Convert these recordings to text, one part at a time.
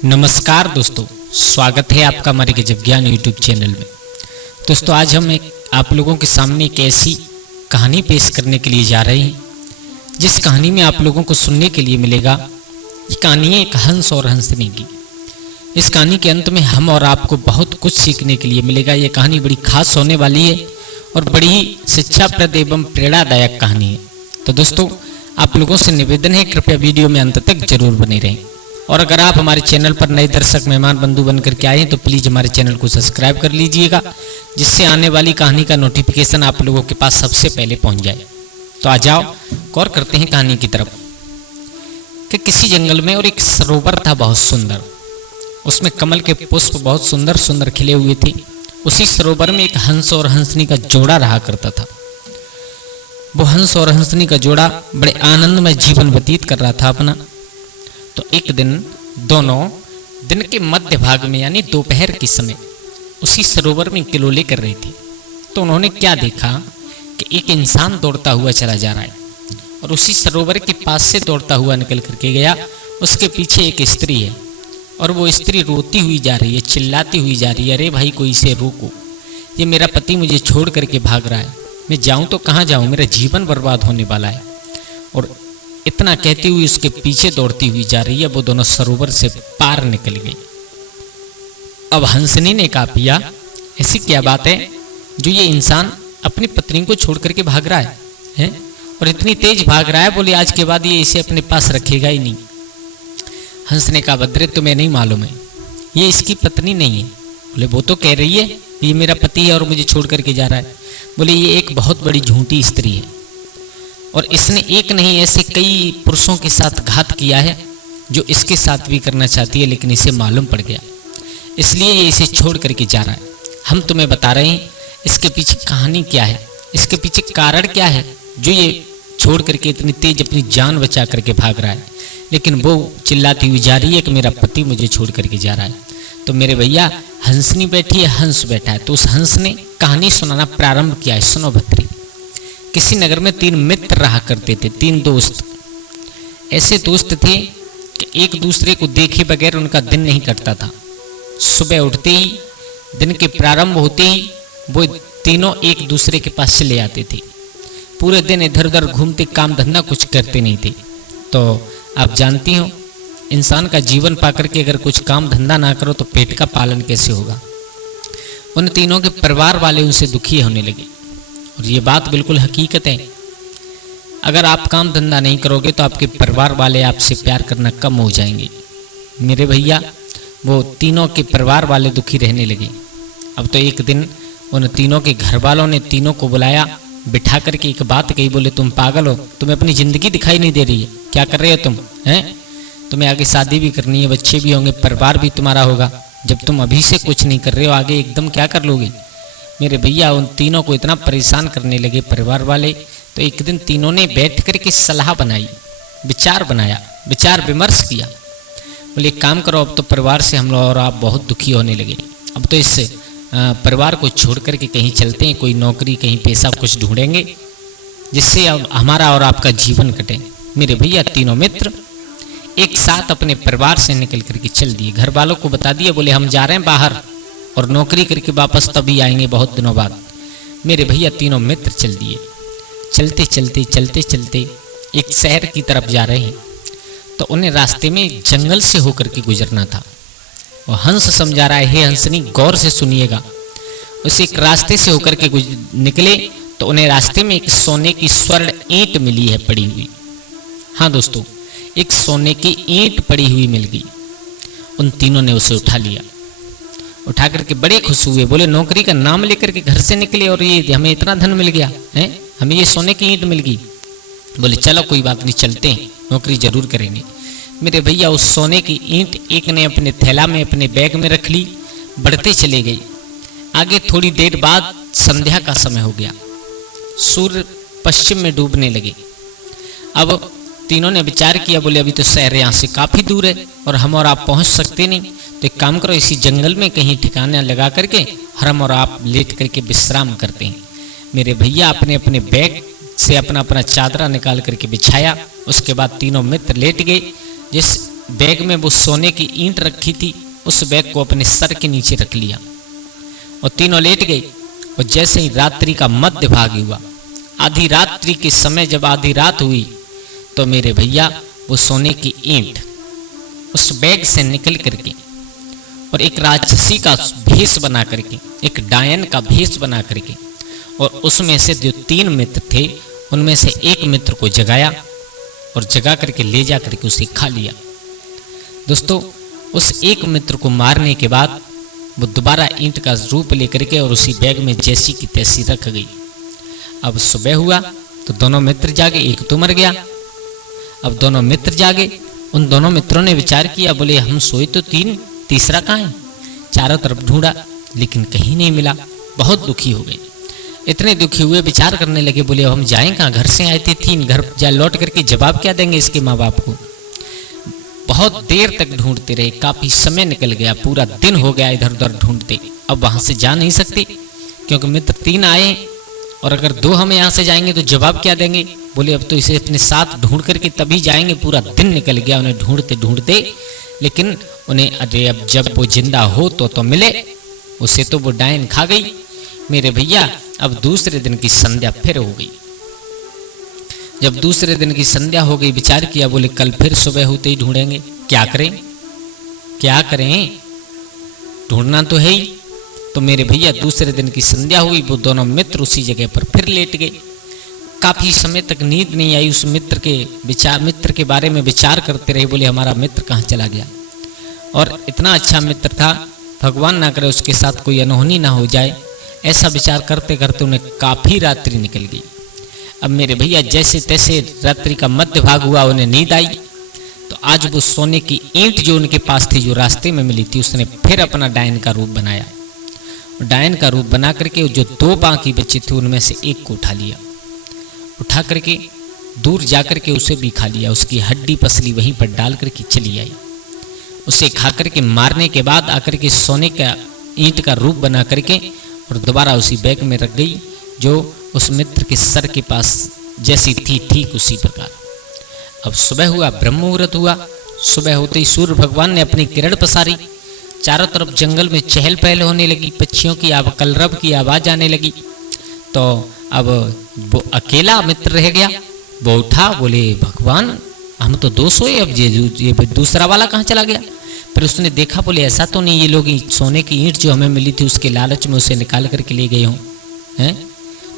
नमस्कार दोस्तों, स्वागत है आपका हमारे गजब ज्ञान यूट्यूब चैनल में। दोस्तों, आज हम आप लोगों के सामने एक ऐसी कहानी पेश करने के लिए जा रहे हैं जिस कहानी में आप लोगों को सुनने के लिए मिलेगा। ये कहानी है एक हंस और हंसनी की। इस कहानी के अंत में हम और आपको बहुत कुछ सीखने के लिए मिलेगा। ये कहानी बड़ी खास होने वाली है और बड़ी शिक्षाप्रद एवं प्रेरणादायक कहानी है। तो दोस्तों, आप लोगों से निवेदन है, कृपया वीडियो में अंत तक जरूर बने रहें। और अगर आप हमारे चैनल पर नए दर्शक मेहमान बंधु बनकर के आए हैं तो प्लीज़ हमारे चैनल को सब्सक्राइब कर लीजिएगा, जिससे आने वाली कहानी का नोटिफिकेशन आप लोगों के पास सबसे पहले पहुंच जाए। तो आ जाओ, गौर करते हैं कहानी की तरफ। कि किसी जंगल में और एक सरोवर था बहुत सुंदर। उसमें कमल के पुष्प बहुत सुंदर सुंदर खिले हुए थे। उसी सरोवर में एक हंस और हंसनी का जोड़ा रहा करता था। वो हंस और हंसनी का जोड़ा बड़े आनंदमय जीवन व्यतीत कर रहा था अपना। तो एक दिन दोनों दिन के मध्य भाग में यानी दोपहर के समय उसी सरोवर में किलोले कर रहे थे। तो उन्होंने क्या देखा कि एक इंसान दौड़ता हुआ चला जा रहा है और उसी सरोवर के पास से दौड़ता हुआ निकल करके गया। उसके पीछे एक स्त्री है और वो स्त्री रोती हुई जा रही है, चिल्लाती हुई जा रही है, अरे भाई कोई इसे रोको, ये मेरा पति मुझे छोड़ करके भाग रहा है, मैं जाऊं तो कहाँ जाऊं, मेरा जीवन बर्बाद होने वाला है। और इतना कहती हुई उसके पीछे दौड़ती हुई जा रही है। वो दोनों सरोवर से पार निकल गई। अब हंसनी ने कहा, पिया ऐसी क्या बात है जो ये इंसान अपनी पत्नी को छोड़ करके भाग रहा है और इतनी तेज भाग रहा है, बोले आज के बाद ये इसे अपने पास रखेगा ही नहीं। हंस ने कहा, बद्रे तुम्हें नहीं मालूम है, ये इसकी पत्नी नहीं है। बोले वो तो कह रही है ये मेरा पति है और मुझे छोड़ करके जा रहा है। बोले ये एक बहुत बड़ी झूठी स्त्री है और इसने एक नहीं ऐसे कई पुरुषों के साथ घात किया है जो इसके साथ भी करना चाहती है, लेकिन इसे मालूम पड़ गया, इसलिए ये इसे छोड़ करके जा रहा है। हम तुम्हें बता रहे हैं इसके पीछे कहानी क्या है, इसके पीछे कारण क्या है जो ये छोड़ करके इतनी तेज अपनी जान बचा करके भाग रहा है, लेकिन वो चिल्लाती हुई जा रही है कि मेरा पति मुझे छोड़ करके जा रहा है। तो मेरे भैया, हंसनी बैठी है, हंस बैठा है। तो उस हंस ने कहानी सुनाना प्रारंभ किया है। सुनो भद्री, किसी नगर में 3 मित्र रहा करते थे, 3 दोस्त। ऐसे दोस्त थे कि एक दूसरे को देखे बगैर उनका दिन नहीं कटता था। सुबह उठते ही, दिन के प्रारंभ होते ही वो तीनों एक दूसरे के पास चले आते थे। पूरे दिन इधर उधर घूमते, काम धंधा कुछ करते नहीं थे। तो आप जानती हो, इंसान का जीवन पाकर के अगर कुछ काम धंधा ना करो तो पेट का पालन कैसे होगा। उन तीनों के परिवार वाले उनसे दुखी होने लगे और ये बात बिल्कुल हकीकत है। अगर आप काम धंधा नहीं करोगे तो आपके परिवार वाले आपसे प्यार करना कम हो जाएंगे। मेरे भैया, वो तीनों के परिवार वाले दुखी रहने लगे। अब तो एक दिन उन तीनों के घर वालों ने तीनों को बुलाया, बिठा करके एक बात कही। बोले तुम पागल हो, तुम्हें अपनी जिंदगी दिखाई नहीं दे रही है, क्या कर रहे हो तुम हैं? तुम्हें आगे शादी भी करनी है, बच्चे भी होंगे, परिवार भी तुम्हारा होगा। जब तुम अभी से कुछ नहीं कर रहे हो, आगे एकदम क्या कर लोगे। मेरे भैया, उन तीनों को इतना परेशान करने लगे परिवार वाले। तो एक दिन तीनों ने बैठ करके सलाह बनाई, विचार बनाया, विचार विमर्श किया। बोले एक काम करो, अब तो परिवार से हम लोग और आप बहुत दुखी होने लगे, अब तो इस परिवार को छोड़ करके कहीं चलते हैं, कोई नौकरी कहीं पैसा कुछ ढूंढेंगे जिससे अब हमारा और आपका जीवन कटे। मेरे भैया, तीनों मित्र एक साथ अपने परिवार से निकल करके चल दिए। घर वालों को बता दिए, बोले हम जा रहे हैं बाहर और नौकरी करके वापस तभी आएंगे बहुत दिनों बाद। मेरे भैया, तीनों मित्र चल दिए। चलते चलते चलते चलते एक शहर की तरफ जा रहे हैं। तो उन्हें रास्ते में जंगल से होकर के गुजरना था। वो हंस समझा रहा है, हे हंसनी गौर से सुनिएगा। उसे एक रास्ते से होकर के निकले तो उन्हें रास्ते में एक सोने की स्वर्ण ईंट मिली है पड़ी हुई। हाँ दोस्तों, एक सोने की ईंट पड़ी हुई मिल गई। उन तीनों ने उसे उठा लिया। उठा करके बड़े खुश हुए। बोले नौकरी का नाम लेकर के घर से निकले और ये हमें इतना धन मिल गया है, हमें ये सोने की ईंट मिल गई। बोले चलो कोई बात नहीं, चलते हैं, नौकरी जरूर करेंगे। मेरे भैया, उस सोने की ईंट एक ने अपने थैला में, अपने बैग में रख ली। बढ़ते चले गए। आगे थोड़ी देर बाद संध्या का समय हो गया, सूर्य पश्चिम में डूबने लगे। अब तीनों ने विचार किया, बोले अभी तो शहर यहाँ से काफ़ी दूर है और हम और आप पहुँच सकते नहीं, तो एक काम करो, इसी जंगल में कहीं ठिकाना लगा करके हम और आप लेट करके विश्राम करते हैं। मेरे भैया, अपने अपने बैग से अपना अपना चादरा निकाल करके बिछाया। उसके बाद तीनों मित्र लेट गए। जिस बैग में वो सोने की ईंट रखी थी, उस बैग को अपने सर के नीचे रख लिया और तीनों लेट गए। और जैसे ही रात्रि का मध्य भाग हुआ, आधी रात्रि के समय जब आधी रात हुई, तो मेरे भैया वो सोने की ईंट उस बैग से निकल करके और एक राक्षसी का भेष बना करके, एक डायन का भेष बना करके, और उसमें से जो 3 मित्र थे उनमें से एक मित्र को जगाया और जगा करके ले जा करके उसे खा लिया। दोस्तों, उस एक मित्र को मारने के बाद वो दोबारा ईंट का रूप लेकर के और उसी बैग में जैसी की तैसी रख गई। अब सुबह हुआ तो दोनों मित्र जागे, एक तो मर गया। अब दोनों मित्र जागे, उन दोनों मित्रों ने विचार किया, बोले हम सोए तो तीसरा कहाँ है? चारों तरफ ढूंढा लेकिन कहीं नहीं मिला। बहुत दुखी हो गए। इतने दुखी हुए विचार करने लगे, बोले हम जाएं कहाँ? घर से आए थे 3, घर जा लौट करके जवाब क्या देंगे इसके माँ बाप को? बहुत देर तक ढूंढते रहे, काफी समय निकल गया, पूरा दिन हो गया इधर उधर ढूंढते। अब वहां से जा नहीं सकते क्योंकि मित्र 3 आए और अगर 2 हम यहाँ से जाएंगे तो जवाब क्या देंगे? बोले अब तो इसे अपने साथ ढूंढ करके तभी जाएंगे। पूरा दिन निकल गया उन्हें ढूंढते ढूंढते, लेकिन उन्हें अरे अब जब वो जिंदा हो तो मिले। उसे तो वो डायन खा गई। मेरे भैया अब दूसरे दिन की संध्या फिर हो गई। जब दूसरे दिन की संध्या हो गई, विचार किया, बोले कल फिर सुबह होते ही ढूंढेंगे। क्या करें क्या करें, ढूंढना तो है ही। तो मेरे भैया दूसरे दिन की संध्या हुई, वो दोनों मित्र उसी जगह पर फिर लेट गए। काफी समय तक नींद नहीं आई। उस मित्र के बारे में विचार करते रहे, बोले हमारा मित्र कहाँ चला गया। और इतना अच्छा मित्र था, भगवान ना करे उसके साथ कोई अनहोनी ना हो जाए। ऐसा विचार करते करते उन्हें काफी रात्रि निकल गई। अब मेरे भैया जैसे तैसे रात्रि का मध्य भाग हुआ, उन्हें नींद आई। तो आज वो सोने की ईंट जो उनके पास थी, जो रास्ते में मिली थी, उसने फिर अपना डायन का रूप बनाया। डायन का रूप बना करके जो 2 बाकी बच्चे थे उनमें से एक को उठा लिया। उठा करके दूर जा करके उसे भी खा लिया। उसकी हड्डी पसली वहीं पर डाल करके चली आई। उसे खा करके मारने के बाद आकर के सोने का ईंट का रूप बना करके और दोबारा उसी बैग में रख गई, जो उस मित्र के सर के पास जैसी थी ठीक उसी प्रकार। अब सुबह हुआ, ब्रह्म मुहूर्त हुआ। सुबह होते ही सूर्य भगवान ने अपनी किरण पसारी। चारों तरफ जंगल में चहल पहल होने लगी, पक्षियों की कलरव की आवाज आने लगी। तो अब वो अकेला मित्र रह गया। वो उठा, बोले भगवान हम तो 2 सोए, अब ये दूसरा वाला कहाँ चला गया? फिर उसने देखा, बोले ऐसा तो नहीं ये लोग सोने की ईंट जो हमें मिली थी उसके लालच में उसे निकाल करके ले गए हों, हैं?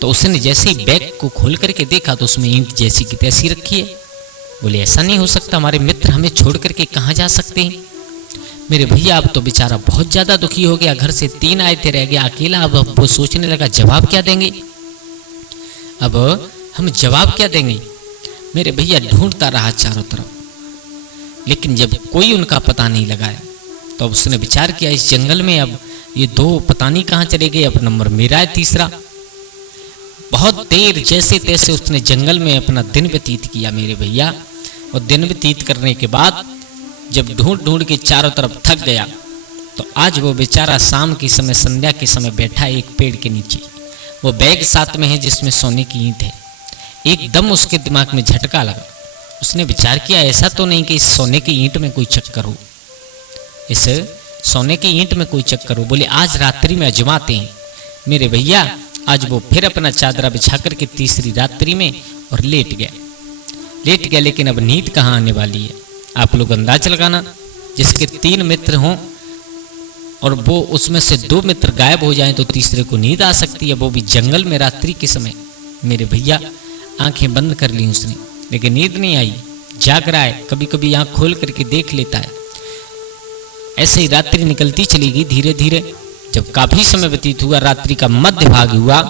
तो उसने जैसे ही बैग को खोल करके देखा तो उसमें ईंट जैसी की तैसी रखी है। बोले ऐसा नहीं हो सकता, हमारे मित्र हमें छोड़ करके कहाँ जा सकते हैं? मेरे भैया अब तो बेचारा बहुत ज्यादा दुखी हो गया। घर से 3 आए थे, रह गया अकेला। अब वो सोचने लगा जवाब क्या देंगे, अब हम जवाब क्या देंगे? मेरे भैया ढूंढता रहा चारों तरफ, लेकिन जब कोई उनका पता नहीं लगाया तो उसने विचार किया इस जंगल में अब ये 2 पता नहीं कहाँ चले गए, अब नंबर मेरा है तीसरा। बहुत देर जैसे तैसे उसने जंगल में अपना दिन व्यतीत किया मेरे भैया। और दिन व्यतीत करने के बाद जब ढूंढ ढूंढ के चारों तरफ थक गया, तो आज वो बेचारा शाम के समय, संध्या के समय बैठा है एक पेड़ के नीचे। वो बैग साथ में है जिसमें सोने की ईंट है। एकदम उसके दिमाग में झटका लगा। उसने विचार किया ऐसा तो नहीं कि इस सोने की ईंट में कोई चक्कर हो, इस सोने की ईंट में कोई चक्कर हो। बोले आज रात्रि में अजमाते हैं। मेरे भैया आज वो फिर अपना चादरा बिछा करके तीसरी रात्रि में और लेट गया। लेकिन अब नींद कहाँ आने वाली है? आप लोग अंदाज लगाना। जिसके 3 मित्र हों और वो उसमें से 2 मित्र गायब हो जाएं तो तीसरे को नींद आ सकती है, वो भी जंगल में रात्रि के समय। मेरे भैया आंखें बंद कर ली उसने, लेकिन नींद नहीं आई। जाग रहा है, कभी कभी आंख खोल करके देख लेता है। ऐसे ही रात्रि निकलती चली गई धीरे धीरे। जब काफी समय व्यतीत हुआ, रात्रि का मध्य भाग हुआ,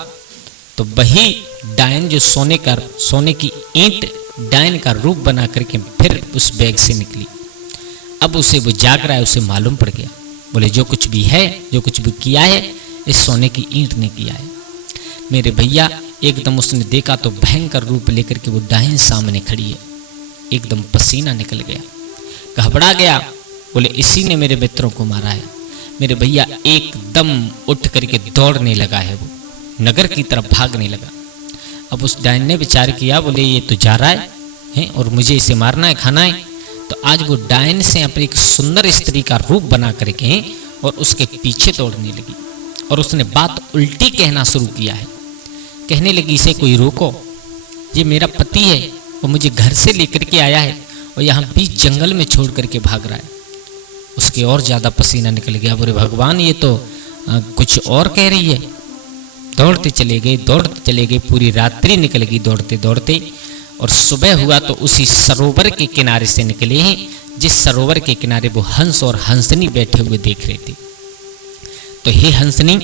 तो वही डायन जो सोने की ईंट डायन का रूप बना करके फिर उस बैग से निकली। अब उसे वो जाग रहा है, उसे मालूम पड़ गया। बोले जो कुछ भी है, जो कुछ भी किया है, इस सोने की ईंट ने किया है। मेरे भैया एकदम उसने देखा तो भयंकर रूप लेकर के वो डायन सामने खड़ी है। एकदम पसीना निकल गया, घबरा गया। बोले इसी ने मेरे मित्रों को मारा है। मेरे भैया एकदम उठ करके दौड़ने लगा है, वो नगर की तरफ भागने लगा। अब उस डायन ने विचार किया, बोले ये तो जा रहा है और मुझे इसे मारना है, खाना है। तो आज वो डायन से अपनी एक सुंदर स्त्री का रूप बना करके और उसके पीछे दौड़ने लगी और उसने बात उल्टी कहना शुरू किया है। कहने लगी, इसे कोई रोको, ये मेरा पति है, वो मुझे घर से लेकर के आया है और यहाँ बीच जंगल में छोड़ करके भाग रहा है। उसके और ज़्यादा पसीना निकल गया। बोले भगवान, ये तो कुछ और कह रही है। दौड़ते चले गए, पूरी रात्रि निकल गई दौड़ते दौड़ते, और सुबह हुआ तो उसी सरोवर के किनारे से निकले हैं जिस सरोवर के किनारे वो हंस और हंसनी बैठे हुए देख रहे थे। तो हे हंसनी,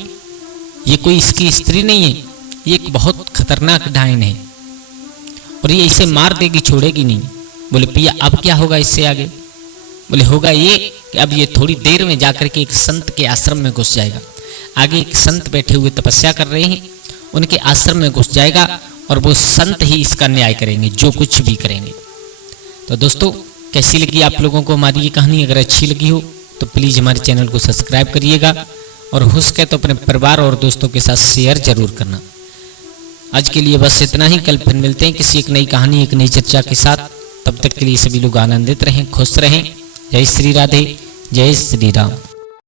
ये कोई इसकी स्त्री नहीं है, ये एक बहुत खतरनाक डायन है और ये इसे मार देगी, छोड़ेगी नहीं। बोले पिया, अब क्या होगा इससे आगे? बोले होगा ये कि अब ये थोड़ी देर में जाकर के एक संत के आश्रम में घुस जाएगा। आगे एक संत बैठे हुए तपस्या कर रहे हैं, उनके आश्रम में घुस जाएगा और वो संत ही इसका न्याय करेंगे, जो कुछ भी करेंगे। तो दोस्तों, कैसी लगी आप लोगों को हमारी ये कहानी? अगर अच्छी लगी हो तो प्लीज़ हमारे चैनल को सब्सक्राइब करिएगा और हो सके तो अपने परिवार और दोस्तों के साथ शेयर जरूर करना। आज के लिए बस इतना ही। कल फिर मिलते हैं किसी एक नई कहानी, एक नई चर्चा के साथ। तब तक के लिए सभी लोग आनंदित रहें, खुश रहें। जय श्री राधे, जय श्री राम।